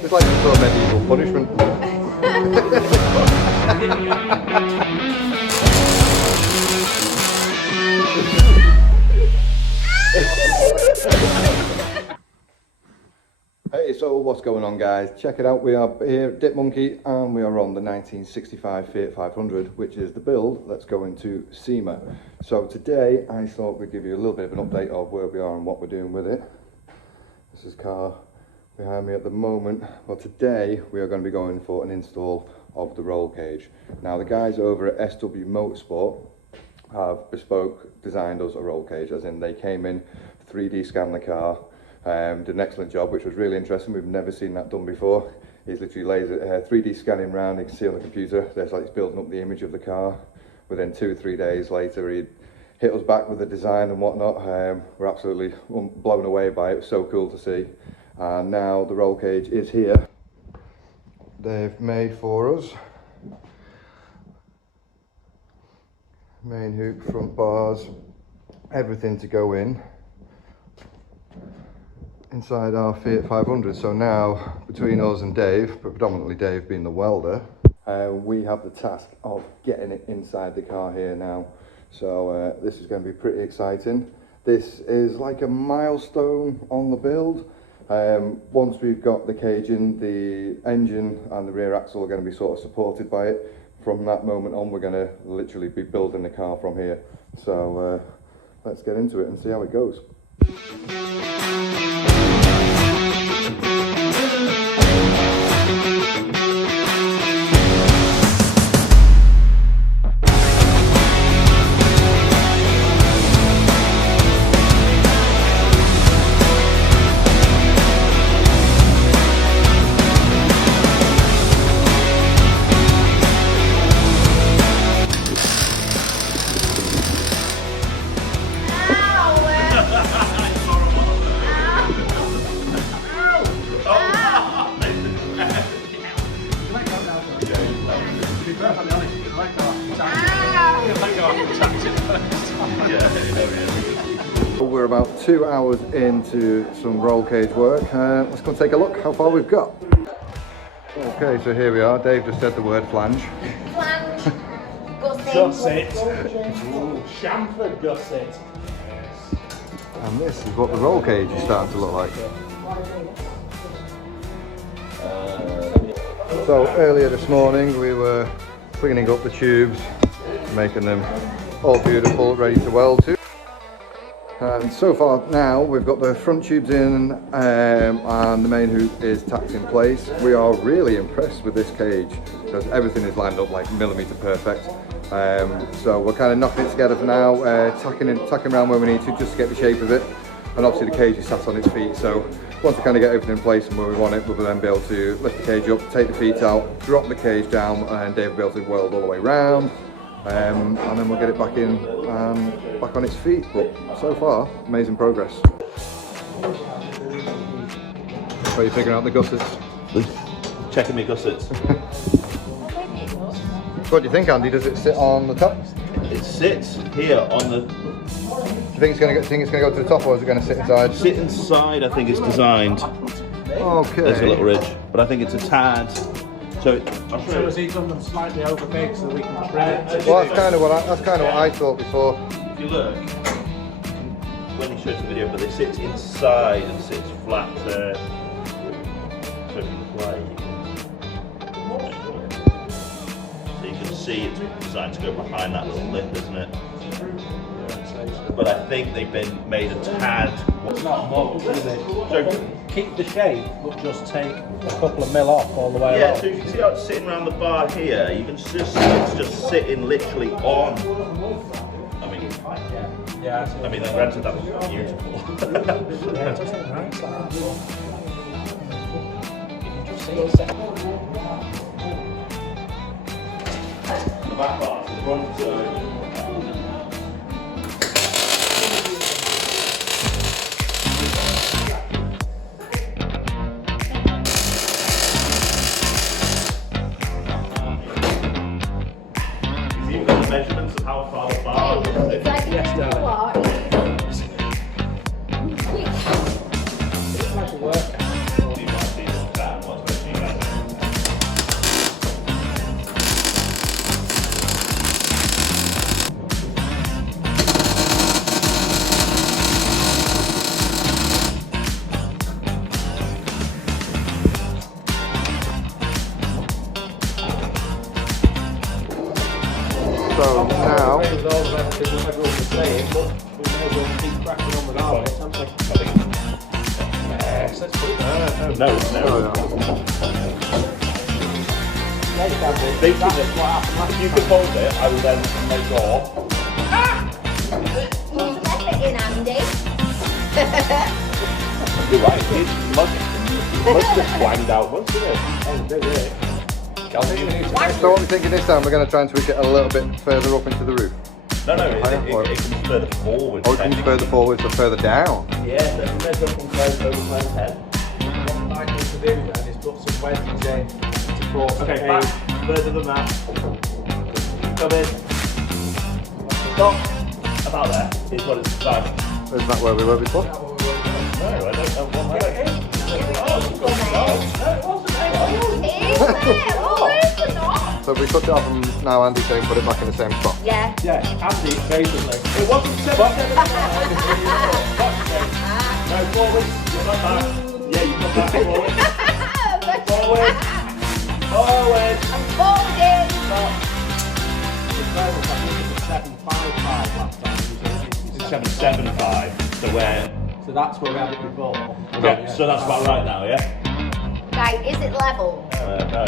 It's like some sort of medieval punishment. Hey, so what's going on, guys? Check it out, we are here at Dip Monkey and we are on the 1965 Fiat 500, which is the build that's going to Sema. So today I thought we'd give you a little bit of an update of where we are and what we're doing with it. This is car behind me at the moment. Well, today we are going to be going for an install of the roll cage. Now the guys over at SW Motorsport have bespoke designed us a roll cage, as in they came in, 3D scanned the car, did an excellent job, which was really interesting. We've never seen that done before. He's literally laser 3D scanning around. You can see on the computer there's like he's building up the image of the car. Within 2 or 3 days later he'd hit us back with the design and whatnot. We're absolutely blown away by it. It was so cool to see. And now the roll cage is here. They've made for us main hoop, front bars, everything to go in inside our Fiat 500. So now between us and Dave, but predominantly Dave being the welder, we have the task of getting it inside the car here now. So this is going to be pretty exciting. This is like a milestone on the build. Once we've got the cage in, the engine and the rear axle are going to be sort of supported by it. From that moment on, we're going to literally be building the car from here. So let's get into it and see how it goes. We're about 2 hours into some roll cage work. Let's go and take a look how far we've got. Okay, so here we are. Dave just said the word flange. Flange, gusset, chamfered gusset. And this is what the roll cage is starting to look like. So earlier this morning we were cleaning up the tubes, making them all beautiful, ready to weld to. And so far now we've got the front tubes in and the main hoop is tacked in place. We are really impressed with this cage because everything is lined up like millimetre perfect. So we're kind of knocking it together for now, tacking around where we need to just to get the shape of it. And obviously the cage is sat on its feet, so once we kind of get everything in place and where we want it, we'll then be able to lift the cage up, take the feet out, drop the cage down, and Dave will be able to weld all the way around. And then we'll get it back in and back on its feet. But so far, amazing progress. So you're figuring out the gussets? Checking my gussets. What do you think, Andy? Does it sit on the top? It sits here on the... Do you think it's going to go to the top, or is it going to sit inside? Sit inside, I think it's designed. Okay. There's a little ridge, but I think it's a tad. So I'll show you. Has he done them slightly over big so we can trim it? Well, that's kind of what I thought before. If you look, when he shows the video, but it sits inside and sits flat there. So if you play, so you can see it's designed to go behind that little lip, isn't it? But I think they've been made a tad. It's not much, is it? So Keep the shape, but just take a couple of mil off all the way yeah, along. so you can see how it's sitting around the bar here. You can just see it's just sitting literally on. I mean, granted that was beautiful. Yeah, it's just nice like that. You can just see it set. The back part, the front. Measurements of how far the bar is. It's like Yes, darling. what? It's like a workout. So now, With all of everything that everyone was saying, but we may as well keep cracking on with our bits, haven't we? Yes, let's put it there. No. Yeah, you can do. Basically, That's what happened last you can hold it, I will then make off. You left it in, Andy. You're right, it must have twanged out once, didn't it? Oh, did it? so what we're thinking this time, we're going to try and tweak it a little bit further up into the roof. No, Higher, or- it comes further forward. Or it comes further forwards or further down. Yeah, so if you measure from close over close head. What I need to do then is put some wedges in to force Okay, the back, further than that. Come in. Stop. About there is what it's designed. Isn't that where we were before? No, I don't know what that is. Oh, you've got no, it wasn't. Hang on. Is there? Oh, where's the knot? So we cut it off and now Andy's saying put it back in the same spot. Yeah. Yeah, Andy, basically. It wasn't 775. No, forward. You're not back. Yeah, you've got back forward. Forward. Forward. I'm folding. The treble, I think it was 755 last time. 775. So where? So that's where we had it before. Okay, so that's about right now, yeah? Right, is it level? No. No,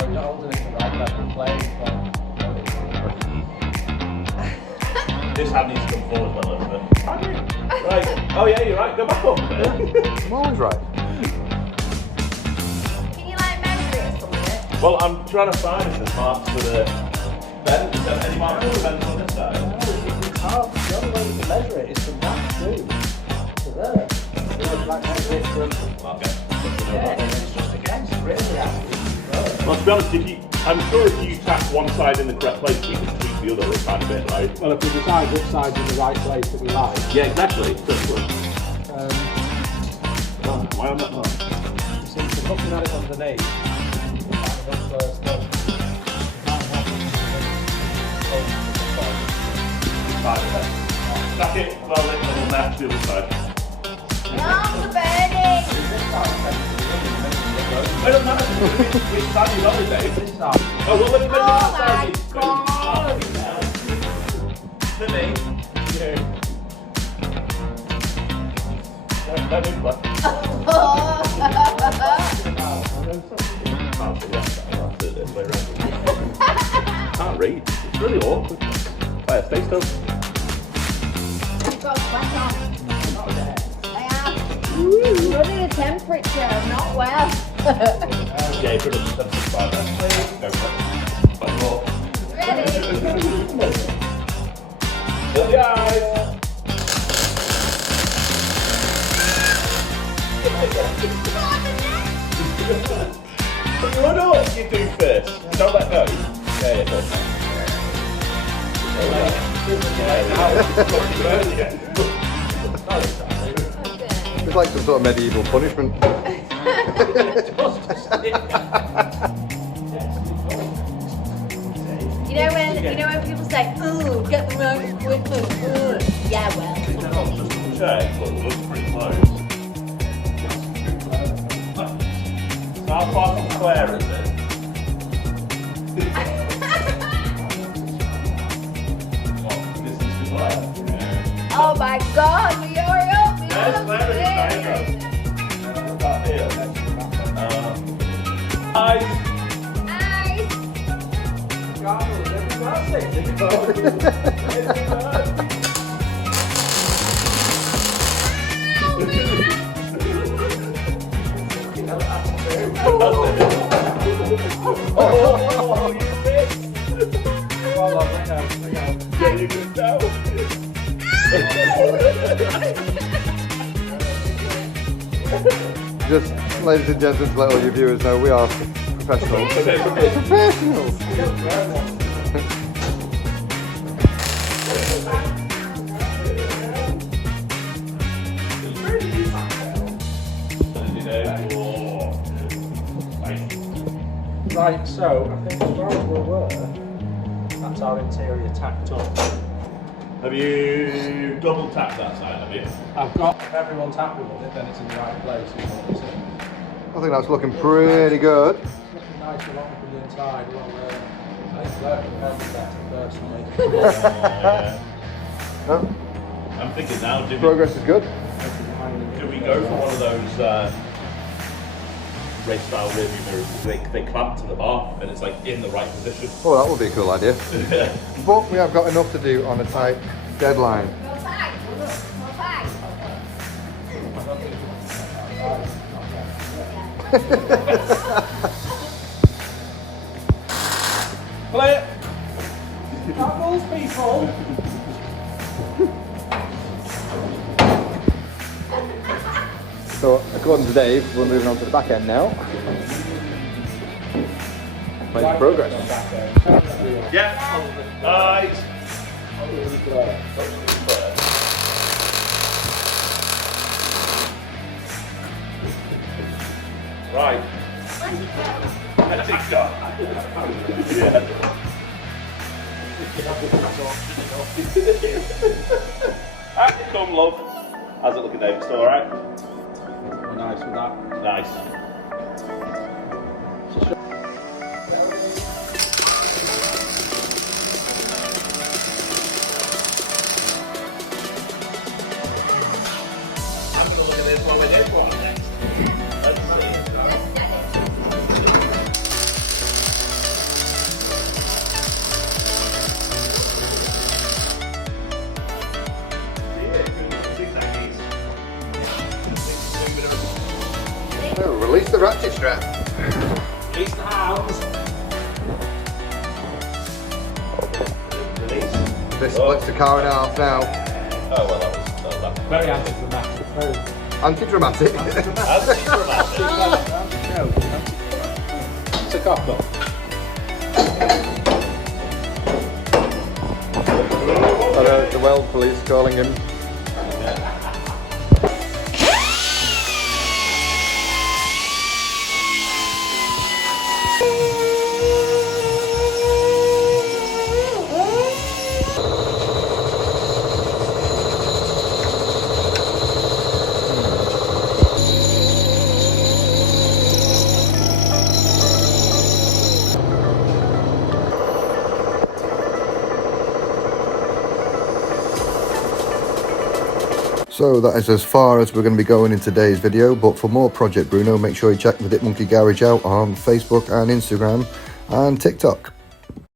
we're not holding it the right level playing. This hand needs to come forward a little bit. Right. Oh yeah, you're right. Go back up. I'm always right. Can you like measure it or something? Well, I'm trying to find if there's marks for the bend. Is there any marks for the bend on this side? It's hard. The only way you can measure it is from that too to there. You know, like measure it from Okay. yeah, and it's just against really actually. Well, to be honest, I'm sure if you tap one side in the correct place, you can tweak the other a tiny bit, right? Well, if we decide which side's in the right place that we like, Yeah, exactly. That's what. Why am I not? you seem to be looking at it underneath. Stack it well in and we'll match the other side. No, the burning. It doesn't matter which side you got today. Oh, well, let me measure Oh that my side. God. To me. You. Let me play. Can't read. It's really awkward. Right, stay still. I've got sweat on. I am. Running a temperature, not well. Yeah, you put up to 75 there. Go for it. One more. Ready? Shut the eyes. What else you do first? Don't let go. Yeah, yeah, don't. It's like some sort of medieval punishment. You know when people say, "Ooh, get the right equipment." Ooh. Yeah, well. Check, but it looks pretty close. How far from Claire is it? What distance to Claire? Oh my God! Will you hurry up? There's Claire in the background. About here. Eyes. Eyes. Oh, you missed. Hold on, hang on. Yeah, you can tell. Just, ladies and gentlemen, to let all your viewers know, we are professionals. Professionals! Right, so I think as far as we were, that's our interior tacked up. Have you double tapped that side, have you? I've got, if everyone's happy with it, then it's in the right place. Is what I'm saying. I think that's looking pretty good. It's looking nice along from the inside, along there. I've worked around with that personally. No, I'm thinking now, do progress is good. we go for one of those race style rearview mirrors? They clamp to the bar and it's like in the right position. Oh, that would be a cool idea. But we have got enough to do on a tight deadline. Go back. Go back. Play it! Bubbles, people! So, according to Dave, we're moving on to the back end now. Making progress. Yeah. Nice. Right. Let it go. Yeah. How's it come, love? How's it looking, Dave? Still alright? Nice with that. Nice. I'm going to look at this while we're here for next. Let's see. Oh, release the ratchet strap. Release the hounds. Release. This splits the car in half now. Oh, well, that was Very anti-dramatic. Very Anti-dramatic. Anti-dramatic. It's a cop-up. The Weld police calling him. So that is as far as we're going to be going in today's video, but for more Project Bruno, make sure you check the Dip Monkey Garage out on Facebook and Instagram and TikTok.